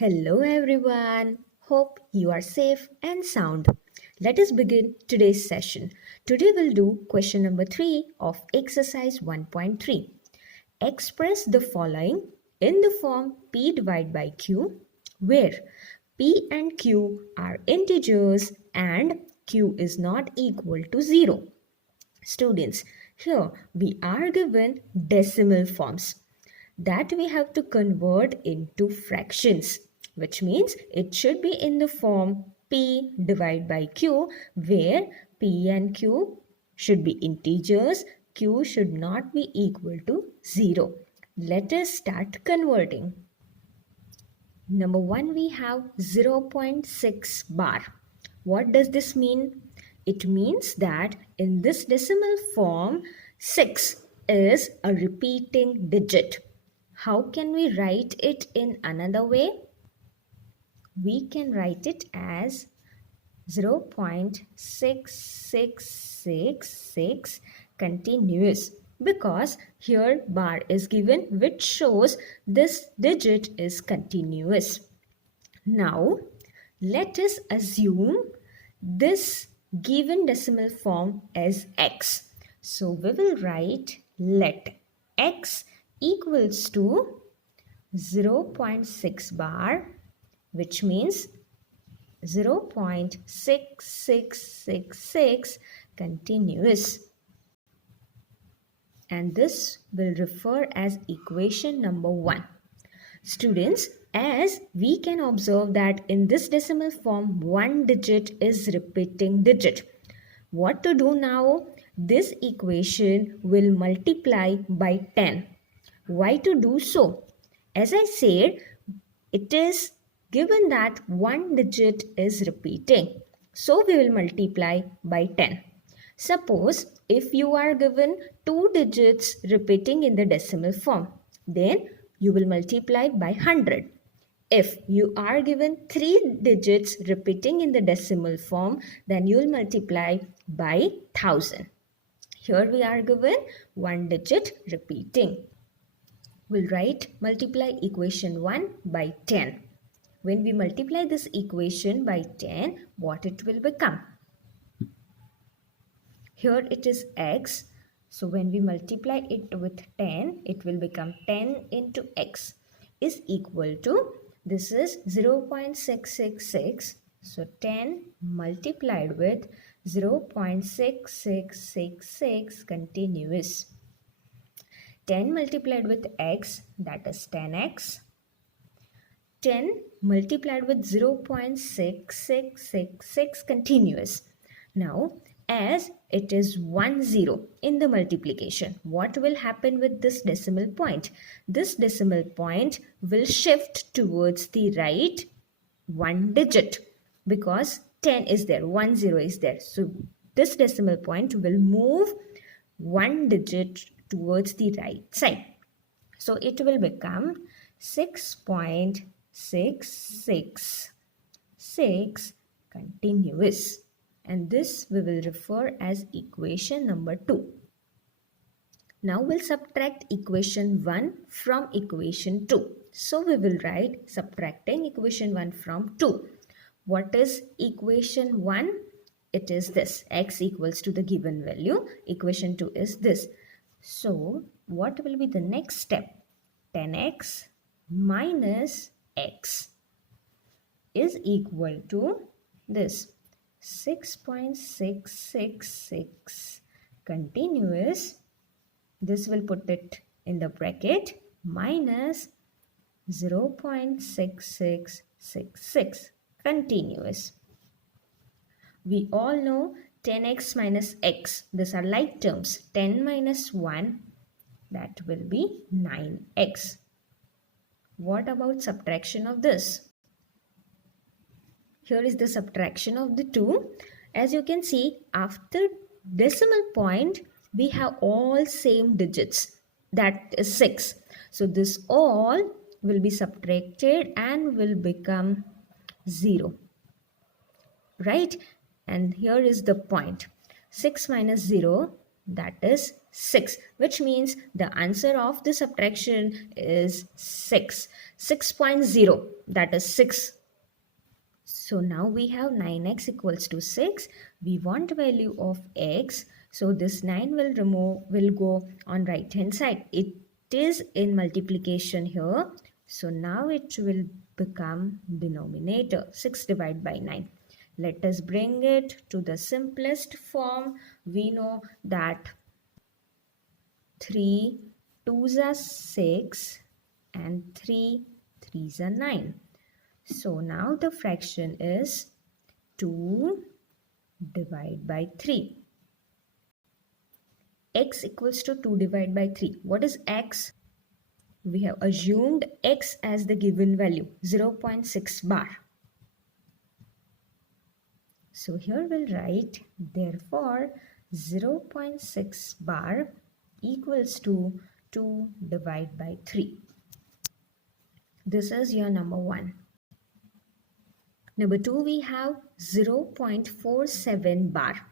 Hello everyone. Hope you are safe and sound. Let us begin today's session. Today we'll do question number 3 of exercise 1.3. Express the following in the form P divided by Q where P and Q are integers and Q is not equal to 0. Students, here we are given decimal forms that we have to convert into fractions, which means it should be in the form P divided by Q, where P and Q should be integers, Q should not be equal to 0. Let us start converting. Number 1, we have 0.6 bar. What does this mean? It means that in this decimal form, 6 is a repeating digit. How can we write it in another way? We can write it as 0.6666 continuous because here bar is given which shows this digit is continuous. Now let us assume this given decimal form as x. So we will write let x equals to 0.6 bar, which means 0.6666 continuous. And this will refer as equation number 1. Students, as we can observe that in this decimal form, one digit is repeating digit. What to do now? This equation will multiply by 10. Why to do so? As I said, it is given that one digit is repeating. So we will multiply by 10. Suppose if you are given two digits repeating in the decimal form, then you will multiply by 100. If you are given 3 digits repeating in the decimal form, then you will multiply by 1000. Here we are given one digit repeating. We'll write multiply equation 1 by 10. When we multiply this equation by 10, what it will become? Here it is x. So when we multiply it with 10, it will become 10 into x is equal to, this is 0.666. So 10 multiplied with 0.6666 continuous. 10 multiplied with x, that is 10x. 10 multiplied with 0.6666 continuous. Now, as it is 10 in the multiplication, what will happen with this decimal point? This decimal point will shift towards the right one digit because 10 is there, 10 is there. So, this decimal point will move one digit towards the right side. So, it will become 6.666 continuous. And this we will refer as equation number 2. Now we'll subtract equation 1 from equation 2. So we will write subtracting equation 1 from 2. What is equation 1? It is this, x equals to the given value. Equation 2 is this. So what will be the next step? 10x minus x is equal to this 6.666 continuous. This will put it in the bracket minus 0.6666 continuous. We all know 10x minus x. These are like terms. 10 minus 1, that will be 9x. What about subtraction of this? Here is the subtraction of the two. As you can see, after decimal point, we have all same digits. That is 6. So this all will be subtracted and will become 0. Right? And here is the point. 6 minus 0, that is 6, which means the answer of the subtraction is 6. 6.0, that is 6. So now we have 9x equals to 6. We want value of x. So this 9 will go on right hand side. It is in multiplication here. So now it will become denominator 6 divided by 9. Let us bring it to the simplest form. We know that 3 2s are 6 and 3 3s are 9. So now the fraction is 2 divided by 3. X equals to 2 divided by 3. What is x? We have assumed x as the given value, 0.6 bar. So here we'll write, therefore 0.6 bar equals to 2 divided by 3. This is your number 1. Number 2, we have 0.47 bar.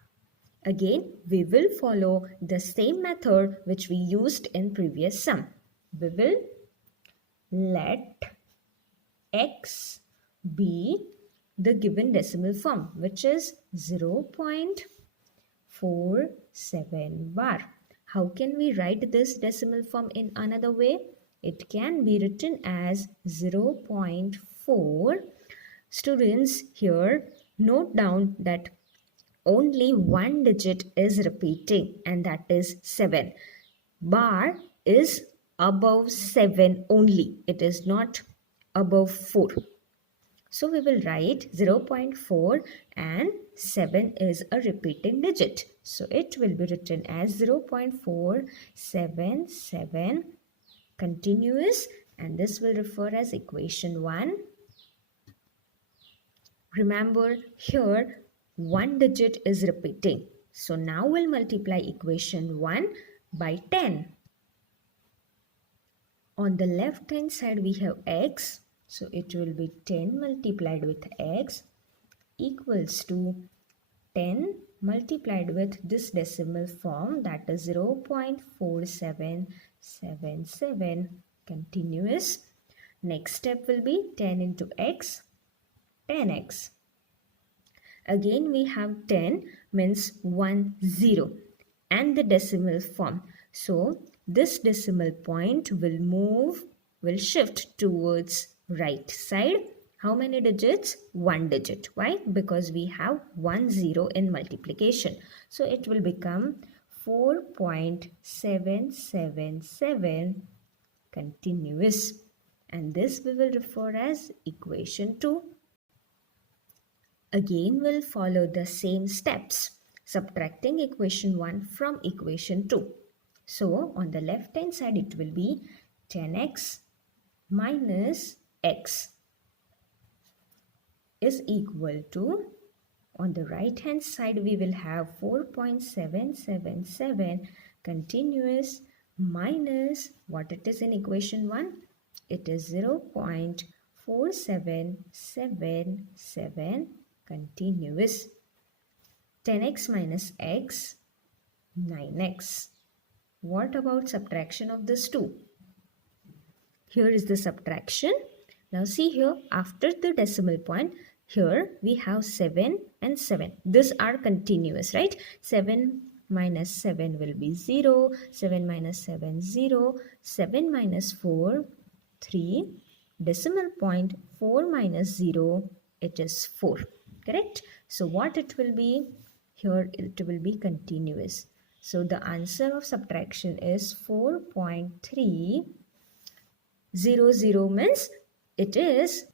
Again, we will follow the same method which we used in previous sum. We will let x be the given decimal form, which is 0.47 bar. How can we write this decimal form in another way? It can be written as 0.4. Students, here note down that only one digit is repeating, and that is 7. Bar is above 7 only. It is not above 4. So we will write 0.4 and 7 is a repeating digit. So it will be written as 0.477 continuous, and this will refer as equation 1. Remember, here one digit is repeating. So now we'll multiply equation 1 by 10. On the left hand side we have x. So it will be 10 multiplied with x equals to 10 multiplied with this decimal form, that is 0.4777 continuous. Next step will be 10 into x, 10x. Again we have 10 means 10 and the decimal form. So this decimal point will shift towards right side. How many digits? One digit. Why? Because we have 10 in multiplication. So it will become 4.777 continuous. And this we will refer as equation 2. Again, we'll follow the same steps, subtracting equation 1 from equation 2. So, on the left hand side, it will be 10x minus x is equal to, on the right hand side, we will have 4.777 continuous minus what it is in equation 1. It is 0.4777 continuous. 10x minus x, 9x. What about subtraction of this 2? Here is the subtraction. Now see here, after the decimal point, here we have 7 and 7. These are continuous, right? 7 minus 7 will be 0. 7 minus 7, 0. 7 minus 4, 3. Decimal point 4 minus 0, it is 4. Correct? So what it will be? Here it will be continuous. So the answer of subtraction is 4.300 means it is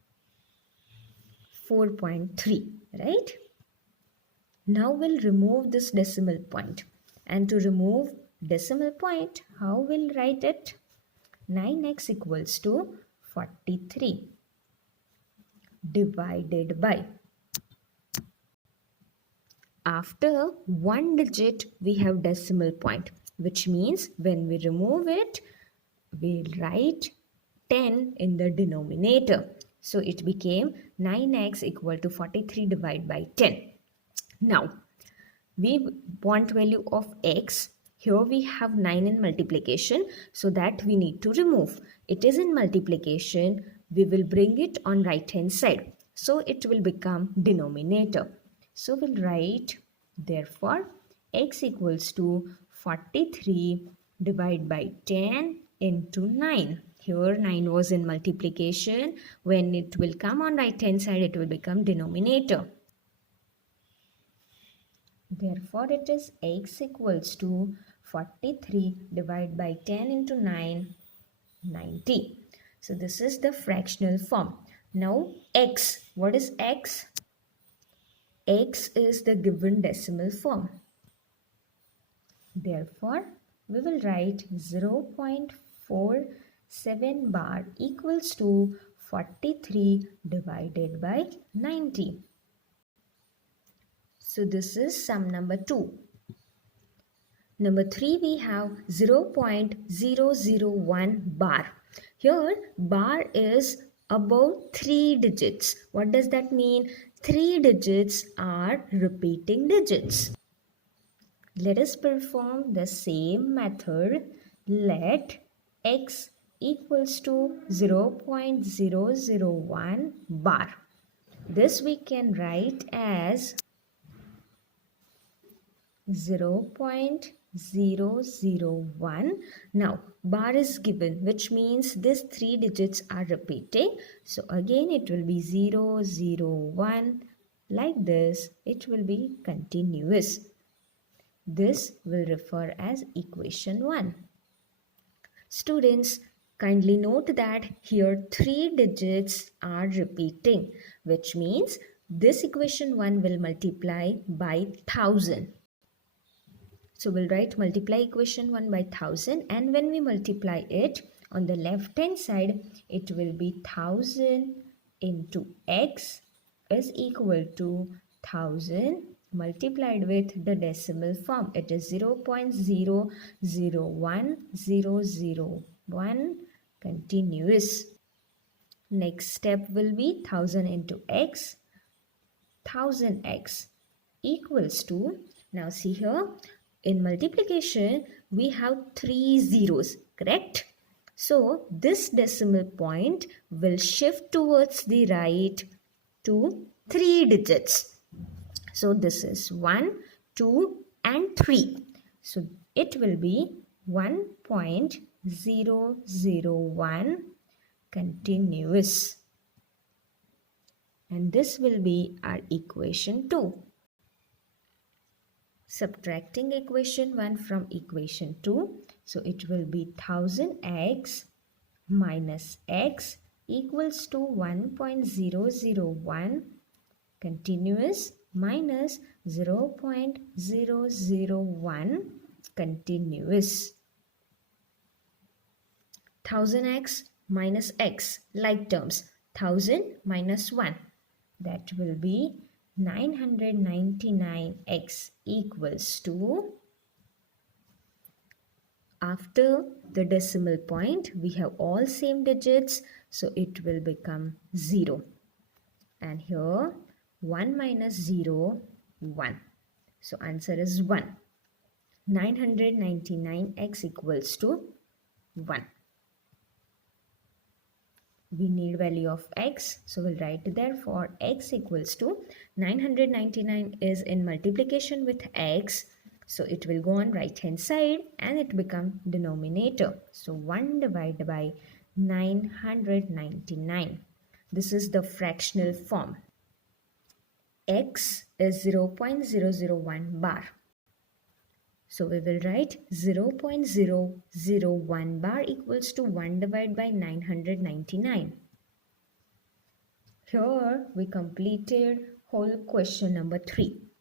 4.3, right? Now we'll remove this decimal point. And to remove decimal point, how we'll write it? 9x equals to 43 divided by. After one digit, we have decimal point, which means when we remove it, we'll write 10 in the denominator. So it became 9x equal to 43 divided by 10. Now, we want value of x. Here we have 9 in multiplication, so that we need to remove. It is in multiplication, we will bring it on right hand side. So it will become denominator. So we'll write, therefore, x equals to 43 divided by 10 into 9. Here 9 was in multiplication. When it will come on right hand side, it will become denominator. Therefore, it is x equals to 43 divided by 10 into 9, 90. So this is the fractional form. Now x, what is x? X is the given decimal form. Therefore, we will write 0.47 bar equals to 43 divided by 90. So this is sum number 2. Number 3, we have 0.001 bar. Here bar is about 3 digits. What does that mean? 3 digits are repeating digits. Let us perform the same method. Let x equals to 0.001 bar. This we can write as 0.001. Now bar is given, which means these 3 digits are repeating. So again it will be 001. Like this, it will be continuous. This will refer as equation 1. Students, kindly note that here 3 digits are repeating, which means this equation 1 will multiply by 1000. So we'll write multiply equation 1 by 1000, and when we multiply it on the left hand side, it will be 1000 into x is equal to 1000 multiplied with the decimal form. It is 0.001001 continuous. Next step will be 1000 into x, 1000x equals to, now see here, in multiplication, we have 3 zeros, correct? So this decimal point will shift towards the right to 3 digits. So this is 1, 2 and 3. So it will be 1.001 continuous. And this will be our equation 2. Subtracting equation 1 from equation 2. So it will be 1000x minus x equals to 1.001 continuous minus 0.001 continuous. 1000x minus x, like terms, 1000 minus 1. That will be 999x equals to, after the decimal point we have all same digits, so it will become 0, and here 1 minus 0, 1. So answer is 1. 999x equals to 1. We need value of x, so we'll write therefore x equals to 999 is in multiplication with x, so it will go on right hand side and it become denominator. So 1 divided by 999. This is the fractional form. X is 0.001 bar. So we will write 0.001 bar equals to 1 divided by 999. Here we completed whole question number 3.